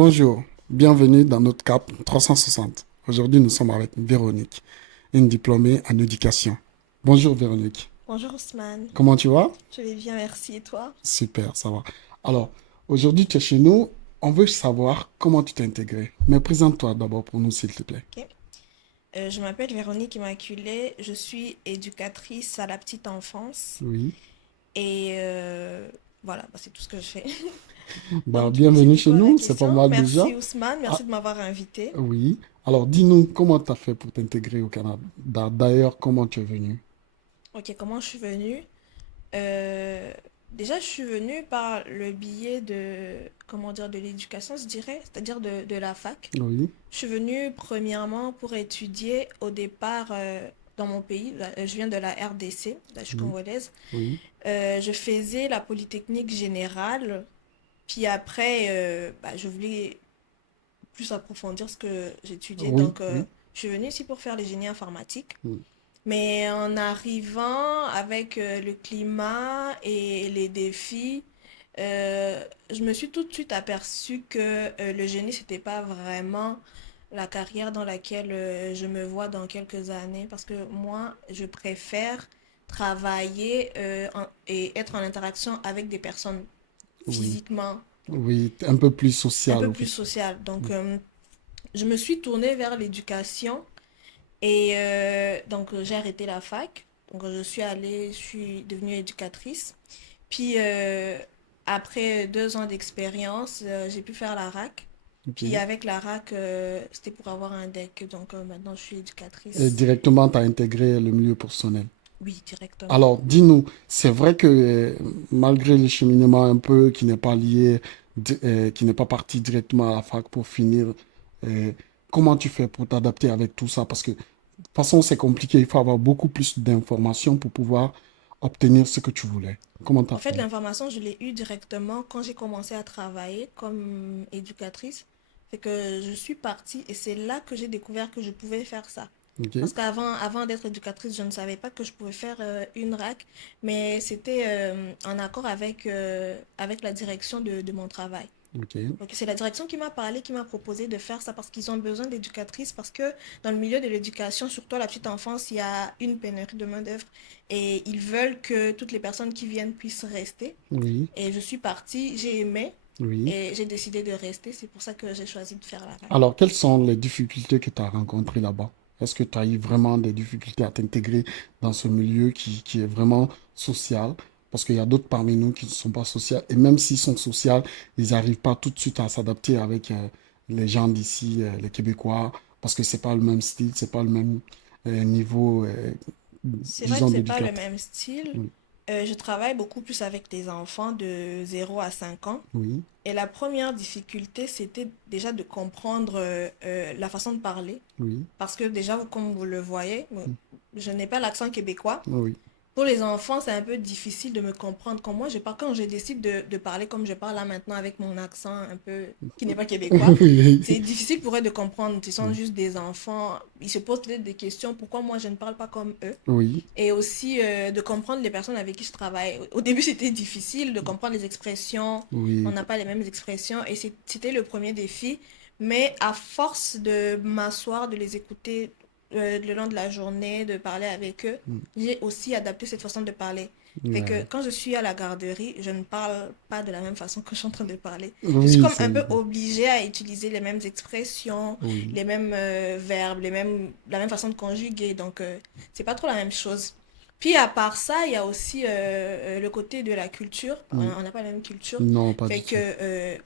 Bonjour, bienvenue dans notre CAP 360. Aujourd'hui, nous sommes avec Véronique, une diplômée en éducation. Bonjour Véronique, Bonjour Ousmane, comment tu vas? je vais bien, merci. Et toi? Super, ça va. Alors, aujourd'hui, tu es chez nous. On veut savoir comment tu t'es intégré. Mais présente-toi d'abord pour nous, s'il te plaît. Ok. Je m'appelle Véronique Immaculée, je suis éducatrice à la petite enfance Oui. et voilà, c'est tout ce que je fais. Bah, Donc du coup, bienvenue c'était chez quoi la nous, c'est pas question? mal déjà. Merci Ousmane, Ah, merci de m'avoir invité. oui. Alors, dis-nous, comment tu as fait pour t'intégrer au Canada? D'ailleurs, comment tu es venu? Ok, comment je suis venue? Euh, Déjà, je suis venue par le biais de, comment dire, de l'éducation, je dirais, c'est-à-dire de la fac. Oui. Je suis venue premièrement pour étudier au départ dans mon pays. Je viens de la RDC, là, je suis Oui. congolaise. Oui. Je faisais la Polytechnique générale. Puis après, je voulais plus approfondir ce que j'étudiais. Oui. Donc, Oui. je suis venue ici pour faire le génie informatique. Oui. Mais en arrivant avec le climat et les défis, je me suis tout de suite aperçue que le génie, c'était pas vraiment la carrière dans laquelle je me vois dans quelques années. Parce que moi, je préfère travailler et être en interaction avec des personnes Oui. physiquement, Oui, un peu plus un social peu au plus fait. sociales. Donc, Oui. je me suis tournée vers l'éducation et donc, j'ai arrêté la fac. Donc, je suis devenue éducatrice. Puis, après 2 ans d'expérience, j'ai pu faire la RAC. Puis, Ok. avec la RAC, c'était pour avoir un DEC. Donc, maintenant, je suis Et éducatrice. directement, tu as intégré le milieu professionnel. Oui, directement. Alors, dis-nous, c'est vrai que malgré le cheminement un peu qui n'est pas lié, qui n'est pas parti directement à la fac pour finir, euh, comment tu fais pour t'adapter avec tout ça? Parce que de toute façon, c'est compliqué. Il faut avoir beaucoup plus d'informations pour pouvoir obtenir ce que tu voulais. Comment tu as En fait, fait? l'information, je l'ai eue directement quand j'ai commencé à travailler comme éducatrice. C'est que je suis partie et c'est là que j'ai découvert que je pouvais faire ça. Ok. Parce avant d'être éducatrice, je ne savais pas que je pouvais faire une RAC, mais c'était en accord avec la direction de mon travail. Ok. Donc c'est la direction qui m'a parlé, qui m'a proposé de faire ça parce qu'ils ont besoin d'éducatrices, parce que dans le milieu de l'éducation, surtout à la petite enfance, il y a une pénurie de main-d'œuvre et ils veulent que toutes les personnes qui viennent puissent rester. Oui. Et je suis partie, j'ai aimé Oui. et j'ai décidé de rester. C'est pour ça que j'ai choisi de faire la RAC. Alors, quelles sont les difficultés que tu as rencontrées là-bas? Est-ce que tu as eu vraiment des difficultés à t'intégrer dans ce milieu qui est vraiment social? Parce qu'il y a d'autres parmi nous qui ne sont pas sociaux. Et même s'ils sont sociaux, ils n'arrivent pas tout de suite à s'adapter avec les gens d'ici, les Québécois, parce que c'est pas le même style, c'est pas le même niveau, C'est vrai que disons, c'est pas le d'éducateur. même style. Oui, Je travaille beaucoup plus avec des enfants de 0 à 5 ans. oui, Et la première difficulté, c'était déjà de comprendre la façon de parler. oui, Parce que déjà, comme vous le voyez, je n'ai pas l'accent québécois. oui. Pour les enfants, c'est un peu difficile de me comprendre. Comme moi, quand je décide de parler comme je parle là maintenant avec mon accent un peu qui n'est pas québécois, Oui, c'est difficile pour eux de comprendre. Ils sont oui, juste des enfants. Ils se posent peut-être des questions. Pourquoi moi, je ne parle pas comme eux? oui, Et aussi de comprendre les personnes avec qui je travaille. Au début, c'était difficile de comprendre les expressions. On oui. n'a pas les mêmes expressions. Et c'était le premier défi. Mais à force de m'asseoir, de les écouter le long de la journée, de parler avec eux, j'ai aussi adapté cette façon de parler. Fait que Ouais. quand je suis à la garderie, je ne parle pas de la même façon que je suis en train de parler. Je suis Oui, comme c'est un peu évident. obligée à utiliser les mêmes expressions, Oui. les mêmes verbes, la même façon de conjuguer. Donc, c'est pas trop la même chose. Puis à part ça, il y a aussi le côté de la culture. Mm. On n'a pas la même culture. Non, pas Fait du que tout.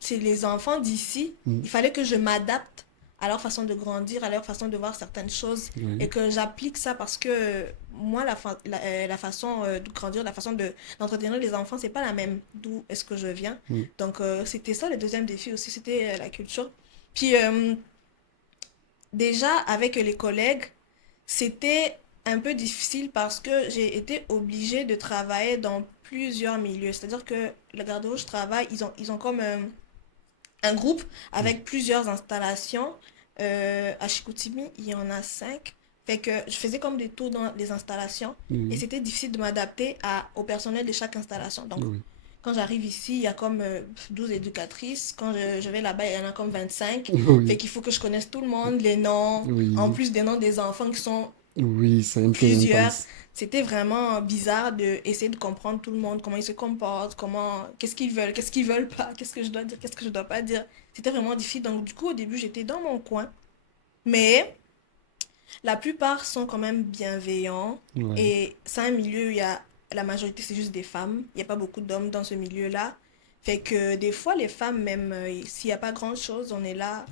c'est les enfants d'ici. Mm. Il fallait que je m'adapte à leur façon de grandir, à leur façon de voir certaines choses et Oui. que j'applique ça parce que moi, la façon de grandir, la façon d'entretenir les enfants, c'est pas la même d'où est-ce que je viens. Mm. Donc, c'était ça le deuxième défi aussi, c'était la culture. Puis, déjà, avec les collègues, c'était un peu difficile parce que j'ai été obligée de travailler dans plusieurs milieux. C'est-à-dire que la garderie où je travaille, ils ont comme un groupe Mm. avec plusieurs installations. À Chicoutimi, il y en a 5. Fait que je faisais comme des tours dans les installations et Oui. c'était difficile de m'adapter au personnel de chaque installation. Donc, Oui. Quand j'arrive ici, il y a comme 12 éducatrices. Quand je vais là-bas, il y en a comme 25. Fait Oui, qu'il faut que je connaisse tout le monde, les noms, en oui, plus des noms des enfants qui sont oui, c'est un peu plusieurs. intense. C'était vraiment bizarre de essayer de comprendre tout le monde, comment ils se comportent, qu'est-ce qu'ils veulent pas, qu'est-ce que je dois dire, qu'est-ce que je dois pas dire. C'était vraiment difficile. Donc du coup, au début, j'étais dans mon coin. Mais la plupart sont quand même bienveillants. Ouais, Et c'est un milieu où il y a, la majorité, c'est juste des femmes. Il n'y a pas beaucoup d'hommes dans ce milieu-là. Fait que des fois, les femmes, même s'il n'y a pas grand-chose, on est là,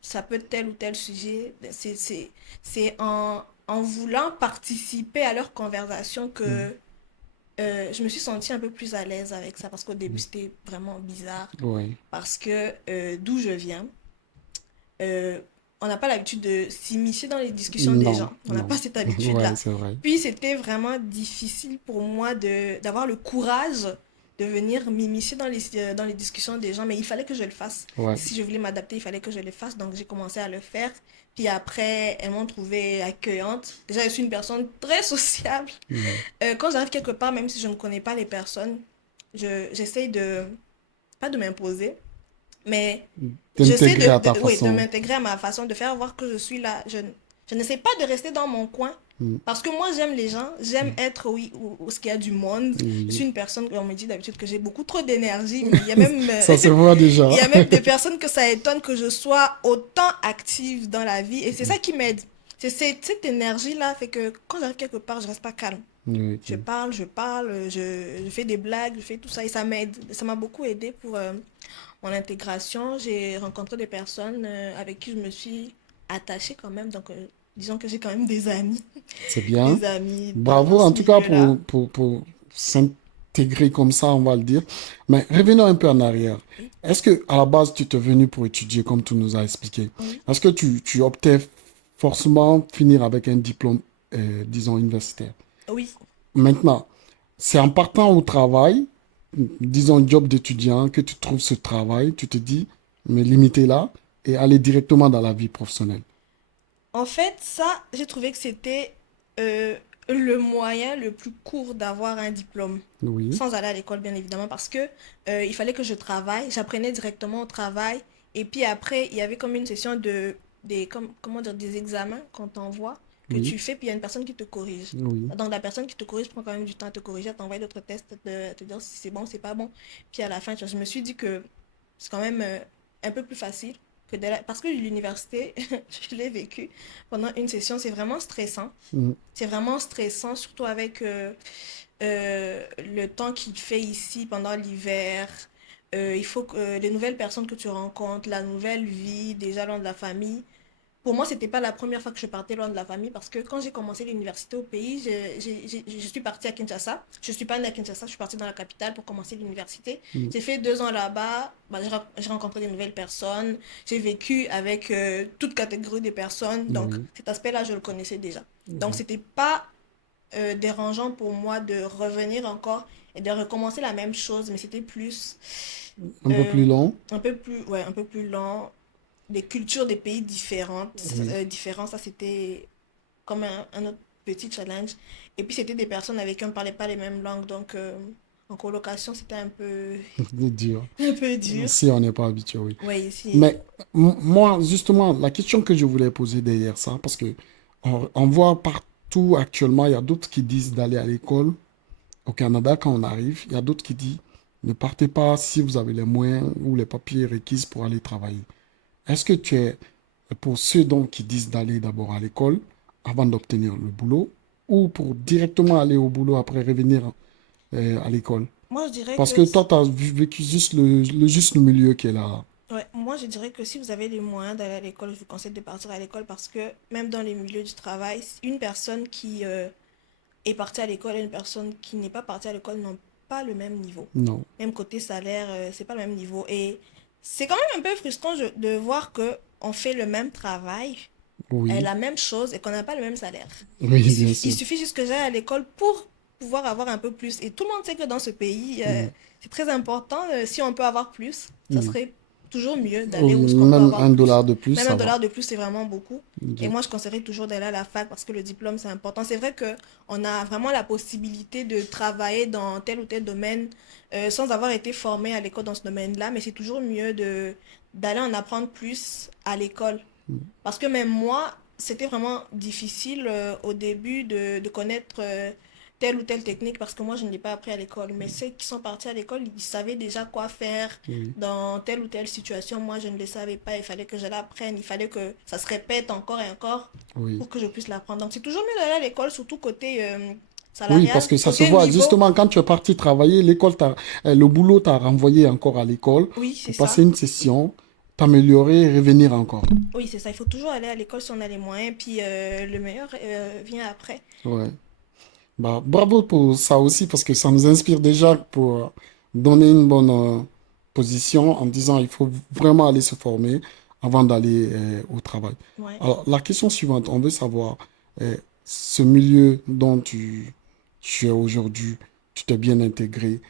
ça peut être tel ou tel sujet. C'est en voulant participer à leur conversation mm, que je me suis sentie un peu plus à l'aise avec ça. Parce qu'au début, c'était vraiment bizarre. ouais. Parce que d'où je viens, euh, on n'a pas l'habitude de s'immiscer dans les discussions des Non, gens. On n'a pas non. cette Ouais, habitude-là. c'est vrai. Puis c'était vraiment difficile pour moi d'avoir le courage de venir m'immiscer dans les discussions des gens, mais il fallait que je le fasse. Ouais. Si je voulais m'adapter, il fallait que je le fasse, donc j'ai commencé à le faire. Puis après, elles m'ont trouvée accueillante. Déjà, je suis une personne très sociable. Mm. Quand j'arrive quelque part, même si je ne connais pas les personnes, j'essaye de, pas de m'imposer, mais j'essaie T'intégrer à ta oui, de façon. m'intégrer à ma façon, de faire voir que je suis là. Je n'essaie pas de rester dans mon coin. Mm, Parce que moi, j'aime les gens, j'aime être oui, où ce qu'il y a du monde. Je suis oui. une personne, on me dit d'habitude que j'ai beaucoup trop d'énergie, mais il y a même, Ça se voit il déjà. y a même des personnes que ça étonne que je sois autant active dans la vie. Et c'est ça qui m'aide. C'est cette énergie-là fait que quand j'arrive quelque part, je reste pas calme. Oui, ok. Je parle, je fais des blagues, je fais tout ça et ça m'aide. Ça m'a beaucoup aidé pour mon intégration. J'ai rencontré des personnes avec qui je me suis attachée quand même. Donc, disons que j'ai quand même des amis, C'est bien. des amis dans Bravo, en ce tout cas, milieu-là. pour s'intégrer comme ça, on va le dire. Mais revenons un peu en arrière. Oui, Est-ce que, à la base, tu t'es venu pour étudier, comme tu nous as expliqué? oui, Est-ce que tu optais forcément finir avec un diplôme, disons, universitaire? oui. Maintenant, c'est en partant au travail, disons, job d'étudiant, que tu trouves ce travail, tu te dis, me limiter là et aller directement dans la vie professionnelle. En fait, ça, j'ai trouvé que c'était le moyen le plus court d'avoir un diplôme. Oui, Sans aller à l'école, bien évidemment, parce que il fallait que je travaille. J'apprenais directement au travail. Et puis après, il y avait comme une session comment dire, des examens qu'on t'envoie, que oui, tu fais, puis il y a une personne qui te corrige. oui. Donc la personne qui te corrige prend quand même du temps à te corriger, à t'envoyer d'autres tests, à te dire si c'est bon, c'est pas bon. Puis à la fin, tu vois, je me suis dit que c'est quand même un peu plus facile parce que l'université, je l'ai vécu pendant une session, c'est vraiment stressant. Mm, C'est vraiment stressant, surtout avec le temps qu'il fait ici pendant l'hiver. Il faut que les nouvelles personnes que tu rencontres, la nouvelle vie, déjà loin de la famille. Pour moi, c'était pas la première fois que je partais loin de la famille parce que quand j'ai commencé l'université au pays, je suis partie à Kinshasa. Je suis pas née à Kinshasa, je suis partie dans la capitale pour commencer l'université. mm, J'ai fait 2 ans là-bas, bah, j'ai rencontré des nouvelles personnes, j'ai vécu avec toute catégorie de personnes, donc oui. cet aspect-là, je le connaissais déjà. Donc, Oui. c'était pas dérangeant pour moi de revenir encore et de recommencer la même chose, mais c'était plus Un peu plus euh, long. un peu plus lent, des cultures des pays Oui. différents, ça c'était comme un autre petit challenge. Et puis c'était des personnes avec qui on ne parlait pas les mêmes langues, donc en colocation c'était un peu, C'est dur. un peu dur. Si on n'est pas habitué, oui. Ouais, ici, Mais moi, justement, la question que je voulais poser derrière ça, parce que on voit partout actuellement, il y a d'autres qui disent d'aller à l'école. Au Canada, quand on arrive, il y a d'autres qui disent ne partez pas si vous avez les moyens ou les papiers requis pour aller travailler. Est-ce que tu es pour ceux donc qui disent d'aller d'abord à l'école avant d'obtenir le boulot ou pour directement aller au boulot après revenir à l'école? moi je dirais Parce que que toi, tu as vécu juste le juste le milieu qui est là. ouais, moi je dirais que si vous avez les moyens d'aller à l'école, je vous conseille de partir à l'école parce que même dans les milieux du travail, une personne qui est partie à l'école et une personne qui n'est pas partie à l'école n'ont pas le même niveau. Non. Même côté salaire, c'est pas le même niveau. Et c'est quand même un peu frustrant de voir que on fait le même travail, Oui. la même chose et qu'on n'a pas le même salaire. Oui, bien sûr. Il suffit juste que j'aille à l'école pour pouvoir avoir un peu plus. Et tout le monde sait que dans ce pays, Mm. c'est très important. Si on peut avoir plus, ça Mm. serait toujours mieux d'aller Oui, où ce qu'on peut même avoir un plus. dollar de plus, Même un ça va. dollar de plus, c'est vraiment beaucoup. Et Ok. moi, je conseillerais toujours d'aller à la fac parce que le diplôme, c'est important. C'est vrai que on a vraiment la possibilité de travailler dans tel ou tel domaine sans avoir été formé à l'école dans ce domaine-là, mais c'est toujours mieux d'aller en apprendre plus à l'école. Parce que même moi, c'était vraiment difficile au début de connaître telle ou telle technique parce que moi, je ne l'ai pas appris à l'école. Mais ceux qui sont partis à l'école, ils savaient déjà quoi faire Oui, dans telle ou telle situation. Moi, je ne le savais pas. Il fallait que je l'apprenne. Il fallait que ça se répète encore et encore oui. pour que je puisse l'apprendre. Donc, c'est toujours mieux d'aller à l'école, surtout côté Oui, parce salarial, que ça se côté voit. niveau. Justement, quand tu es parti travailler, le boulot t'a renvoyé encore à l'école Oui, c'est pour ça. passer une session, t'améliorer et revenir encore. Oui, c'est ça. Il faut toujours aller à l'école si on a les moyens. Puis le meilleur vient après. Ouais. Bah, bravo pour ça aussi, parce que ça nous inspire déjà pour donner une bonne position en disant il faut vraiment aller se former avant d'aller au travail. Ouais. Alors, la question suivante, on veut savoir, euh, ce milieu dont tu es aujourd'hui, tu t'es bien intégré,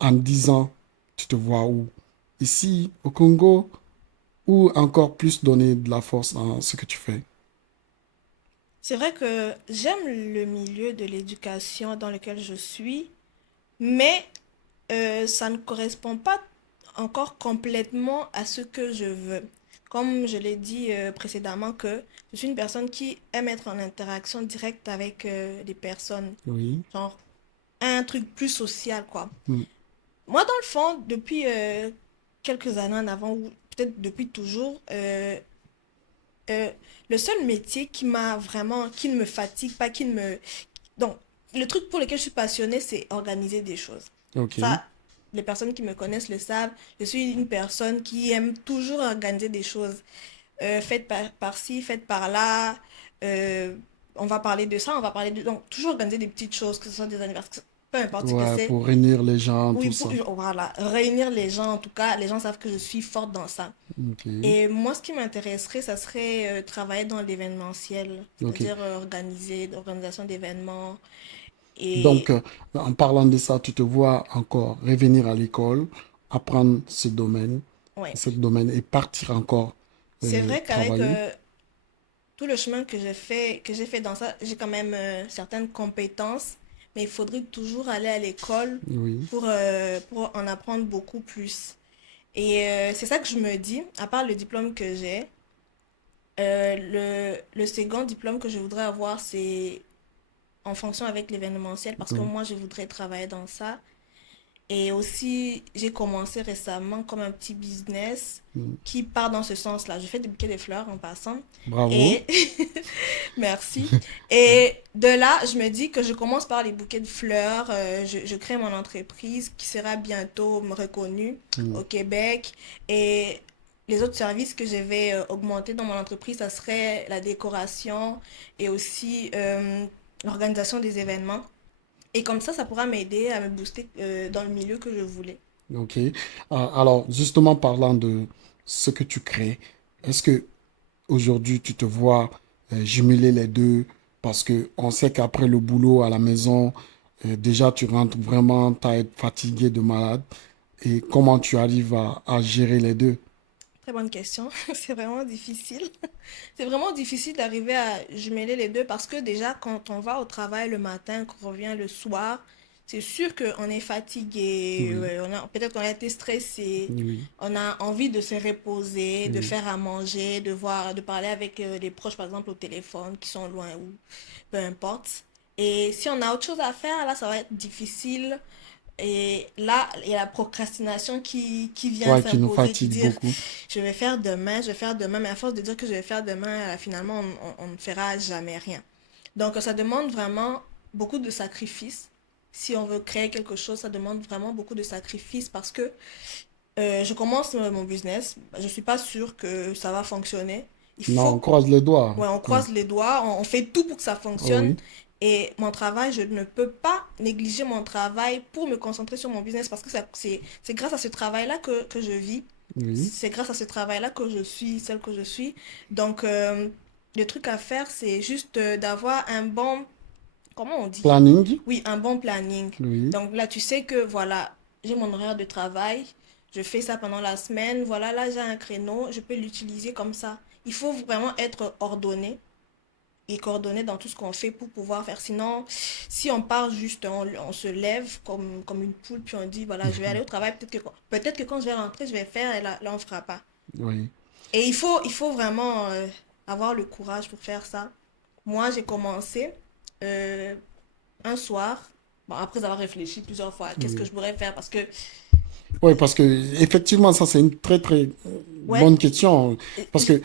en 10 ans, tu te vois où? Ici, au Congo, ou encore plus donner de la force dans ce que tu fais? C'est vrai que j'aime le milieu de l'éducation dans lequel je suis, mais ça ne correspond pas encore complètement à ce que je veux. Comme je l'ai dit précédemment, que je suis une personne qui aime être en interaction directe avec des personnes, Oui. genre un truc plus social, quoi. Mm. Moi, dans le fond, depuis quelques années en avant, ou peut-être depuis toujours, euh, le seul métier qui m'a vraiment, qui ne me fatigue pas, qui ne me... Donc, le truc pour lequel je suis passionnée, c'est organiser des choses. Ok. Ça, les personnes qui me connaissent le savent. Je suis une personne qui aime toujours organiser des choses. Faites par-ci, faites par-là. euh, on va parler de ça, on va parler de... Donc, toujours organiser des petites choses, que ce soit des anniversaires, peu importe ce que Ouais, c'est. pour réunir les gens, Oui, tout pour, ça. voilà, réunir les gens, en tout cas, les gens savent que je suis forte dans ça. Ok. Et moi, ce qui m'intéresserait, ça serait travailler dans l'événementiel, Ok. c'est-à-dire organiser, l'organisation d'événements. Donc, Et en parlant de ça, tu te vois encore revenir à l'école, apprendre ouais, ce domaine et partir encore c'est vrai qu'avec travailler. tout le chemin que j'ai fait dans ça, j'ai quand même certaines compétences, mais il faudrait toujours aller à l'école Oui. pour en apprendre beaucoup plus. Et c'est ça que je me dis, à part le diplôme que j'ai, le second diplôme que je voudrais avoir, c'est en fonction avec l'événementiel, parce que Oui. moi, je voudrais travailler dans ça. Et aussi, j'ai commencé récemment comme un petit business Mm. qui part dans ce sens-là. Je fais des bouquets de fleurs en passant. Bravo. Et merci. Et de là, je me dis que je commence par les bouquets de fleurs. Je crée mon entreprise qui sera bientôt reconnue Mm. au Québec. Et les autres services que je vais augmenter dans mon entreprise, ça serait la décoration et aussi l'organisation des événements. Et comme ça pourra m'aider à me booster dans le milieu que je voulais. Ok. Alors, justement, parlant de ce que tu crées, est-ce que aujourd'hui tu te vois jumeler les deux? Parce que on sait qu'après le boulot à la maison, déjà tu rentres vraiment, t'as être fatigué de malade. Et comment tu arrives à gérer les deux? Très bonne question. C'est vraiment difficile. C'est vraiment difficile d'arriver à jumeler les deux parce que déjà, quand on va au travail le matin, qu'on revient le soir, c'est sûr qu'on est fatigué, Oui, ouais, peut-être qu'on a été stressé, oui, on a envie de se reposer, de oui. faire à manger, de parler avec les proches, par exemple, au téléphone, qui sont loin ou peu importe. Et si on a autre chose à faire, là, ça va être difficile. Et là, il y a la procrastination qui vient Ouais, qui nous s'imposer, qui fatigue dit beaucoup. je vais faire demain, mais à force de dire que je vais faire demain, finalement, on ne fera jamais rien. Donc, ça demande vraiment beaucoup de sacrifices. Si on veut créer quelque chose, ça demande vraiment beaucoup de sacrifices parce que je commence mon business, je ne suis pas sûre que ça va fonctionner. Il Non, on faut croise les doigts. Ouais, on Ouais. croise les doigts, on fait tout pour que ça Oh fonctionne. oui, Et mon travail, je ne peux pas négliger mon travail pour me concentrer sur mon business parce que c'est grâce à ce travail-là que je vis. oui. C'est grâce à ce travail-là que je suis celle que je suis. Donc, le truc à faire, c'est juste d'avoir un bon, comment on dit? Planning? Oui, un bon planning. Oui, Donc là, tu sais que, voilà, j'ai mon horaire de travail. je fais ça pendant la semaine, voilà, là j'ai un créneau, je peux l'utiliser comme ça. Il faut vraiment être ordonné et coordonné dans tout ce qu'on fait pour pouvoir faire. Sinon, si on part juste, on se lève comme une poule, puis on dit, voilà, je vais aller au travail, peut-être que quand je vais rentrer, je vais faire, et là on ne fera pas. Oui. Et il faut vraiment avoir le courage pour faire ça. Moi, j'ai commencé euh, un soir, bon, après avoir réfléchi plusieurs fois à qu'est-ce que Oui. je pourrais faire, parce que, Oui, parce que effectivement, ça c'est une très très ouais, bonne question. Parce que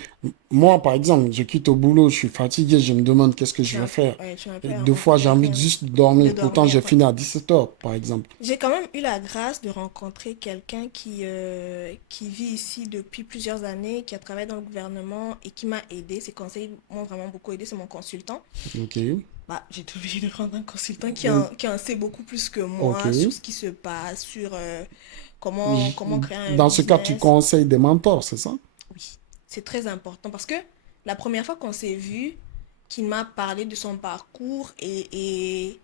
moi, par exemple, je quitte au boulot, je suis fatigué, je me demande qu'est-ce que je vais faire. tu es un peu Et deux en fois, j'ai envie de galère juste de dormir. Pourtant, dormir, j'ai ouais. fini à 17 heures, par exemple. J'ai quand même eu la grâce de rencontrer quelqu'un qui vit ici depuis plusieurs années, qui a travaillé dans le gouvernement et qui m'a aidé. Ses conseils m'ont vraiment beaucoup aidé, c'est mon consultant. Ok. Bah, j'ai été obligée de prendre un consultant Oui. qui en sait beaucoup plus que Ok. moi sur ce qui se passe, sur J- comment créer un Dans ce cas, tu business. conseilles des mentors, c'est ça? Oui, c'est très important parce que la première fois qu'on s'est vu, qu'il m'a parlé de son parcours et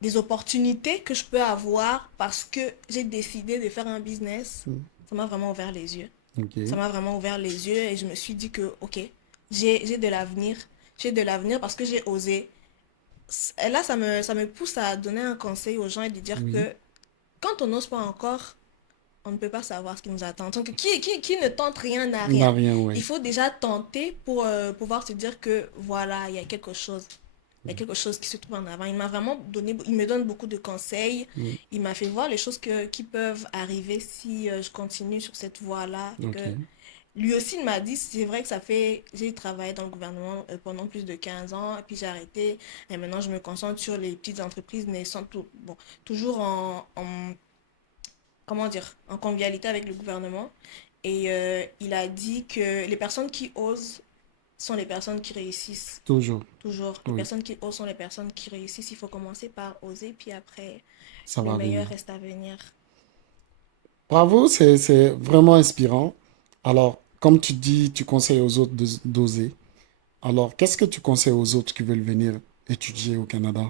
des opportunités que je peux avoir parce que j'ai décidé de faire un business, Mm. ça m'a vraiment ouvert les yeux. Ça Ok. m'a vraiment ouvert les yeux et je me suis dit que, ok, j'ai de l'avenir. J'ai de l'avenir parce que j'ai osé. Et là, ça me pousse à donner un conseil aux gens et de dire Oui. que quand on n'ose pas encore, on ne peut pas savoir ce qui nous attend. Donc, qui ne tente rien n'a N'a rien. rien, Il oui. faut déjà tenter pour pouvoir se dire que voilà, il y a quelque chose. Il y a quelque chose qui se trouve en avant. Il m'a vraiment donné, il me donne beaucoup de conseils. Oui. Il m'a fait voir les choses qui peuvent arriver si je continue sur cette voie-là. Et que Ok. lui aussi, il m'a dit, c'est vrai que j'ai travaillé dans le gouvernement pendant plus de 15 ans, et puis j'ai arrêté. Et maintenant, je me concentre sur les petites entreprises naissantes, bon, toujours comment dire, en convivialité avec le gouvernement. Et il a dit que les personnes qui osent sont les personnes qui réussissent. Toujours. Toujours. Les Oui. personnes qui osent sont les personnes qui réussissent. Il faut commencer par oser, puis après, Ça le va meilleur venir. reste à venir. Bravo, c'est vraiment inspirant. Alors, comme tu dis, tu conseilles aux autres d'oser. Alors, qu'est-ce que tu conseilles aux autres qui veulent venir étudier au Canada?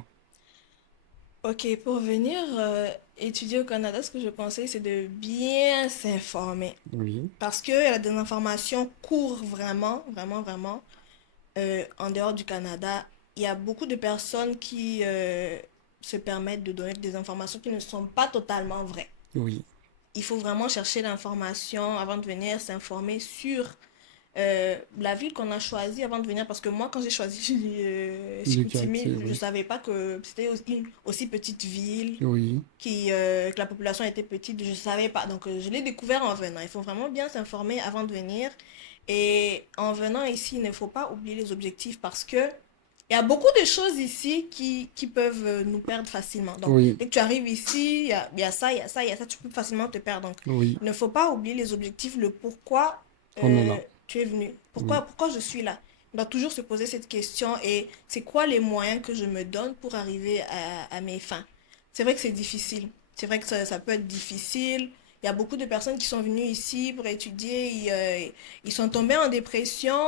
Ok, pour venir étudier au Canada, ce que je conseille, c'est de bien s'informer. Oui. Parce que la désinformation court vraiment, vraiment, vraiment en dehors du Canada. Il y a beaucoup de personnes qui se permettent de donner des informations qui ne sont pas totalement vraies. Oui. Il faut vraiment chercher l'information avant de venir s'informer sur la ville qu'on a choisie avant de venir. Parce que moi, quand j'ai choisi Du Chicoutimi, quartier, je ne oui. savais pas que c'était une aussi petite ville, Oui. que la population était petite. Je ne savais pas. Donc, je l'ai découvert en venant. Il faut vraiment bien s'informer avant de venir. Et en venant ici, il ne faut pas oublier les objectifs parce que il y a beaucoup de choses ici qui peuvent nous perdre facilement. Donc, Oui. dès que tu arrives ici, il y a ça, il y a ça, il y a ça, tu peux facilement te perdre. Donc, Oui. il ne faut pas oublier les objectifs, le pourquoi On est là. tu es venu. Oui. Pourquoi je suis là? On doit toujours se poser cette question et c'est quoi les moyens que je me donne pour arriver à mes fins? C'est vrai que c'est difficile. C'est vrai que ça peut être difficile. Il y a beaucoup de personnes qui sont venues ici pour étudier. Ils sont tombés en dépression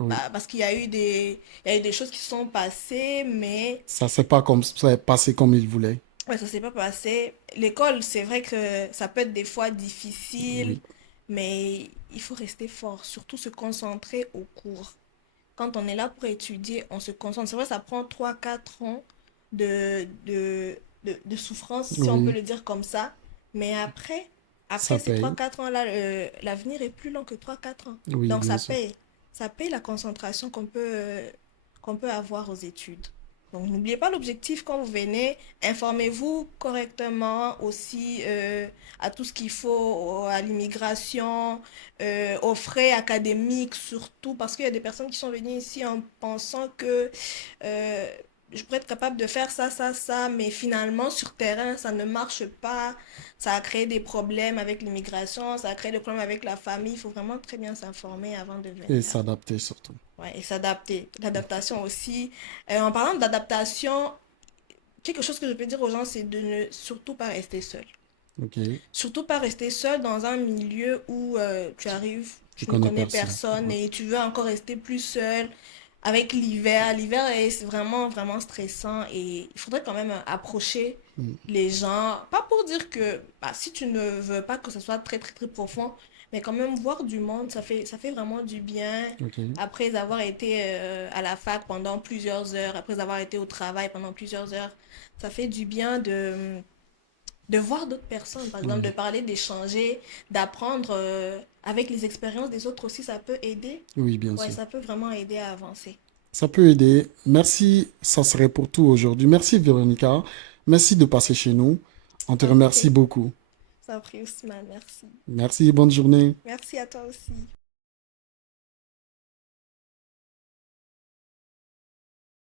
Oui. parce qu'il y a eu des choses qui se sont passées, mais Ça s'est pas comme ça est passé comme il voulait. ouais, ça s'est pas passé. L'école, c'est vrai que ça peut être des fois difficile, Oui. mais il faut rester fort, surtout se concentrer au cours. Quand on est là pour étudier, on se concentre. C'est vrai, ça prend 3 4 ans de souffrance, si on peut Oui. le dire comme ça. Mais après Ça ces trois paye. quatre ans-là, l'avenir est plus long que 3 4 ans. Oui, Donc bien ça sûr. paye. Ça paye la concentration qu'on peut avoir aux études. Donc n'oubliez pas l'objectif quand vous venez. Informez-vous correctement aussi à tout ce qu'il faut, à l'immigration, aux frais académiques surtout, parce qu'il y a des personnes qui sont venues ici en pensant que euh, je pourrais être capable de faire ça, ça, ça, mais finalement sur terrain, ça ne marche pas. Ça a créé des problèmes avec l'immigration, ça a créé des problèmes avec la famille. Il faut vraiment très bien s'informer avant de Et venir. s'adapter surtout. Ouais, et s'adapter. L'adaptation aussi. En parlant d'adaptation, quelque chose que je peux dire aux gens, c'est de ne surtout pas rester seul. Ok. Surtout pas rester seul dans un milieu où tu arrives, Tu tu ne connais connais personne. personne Ouais. et tu veux encore rester plus seul. avec l'hiver. L'hiver est vraiment, vraiment stressant et il faudrait quand même approcher Mm. les gens. Pas pour dire que bah, si tu ne veux pas que ce soit très, très, très profond, mais quand même voir du monde, ça fait vraiment du bien. Ok. Après avoir été à la fac pendant plusieurs heures, après avoir été au travail pendant plusieurs heures, ça fait du bien de voir d'autres personnes, par exemple, de Oui. parler, d'échanger, d'apprendre avec les expériences des autres aussi, ça peut aider. Oui, bien Ouais, sûr. ça peut vraiment aider à avancer. Ça peut aider. Merci, ça serait pour tout aujourd'hui. Merci Véronica. Merci de passer chez nous. On te Ça en remercie prie. beaucoup. Ça en prie, Ousmane, merci. Merci, bonne journée. Merci à toi aussi.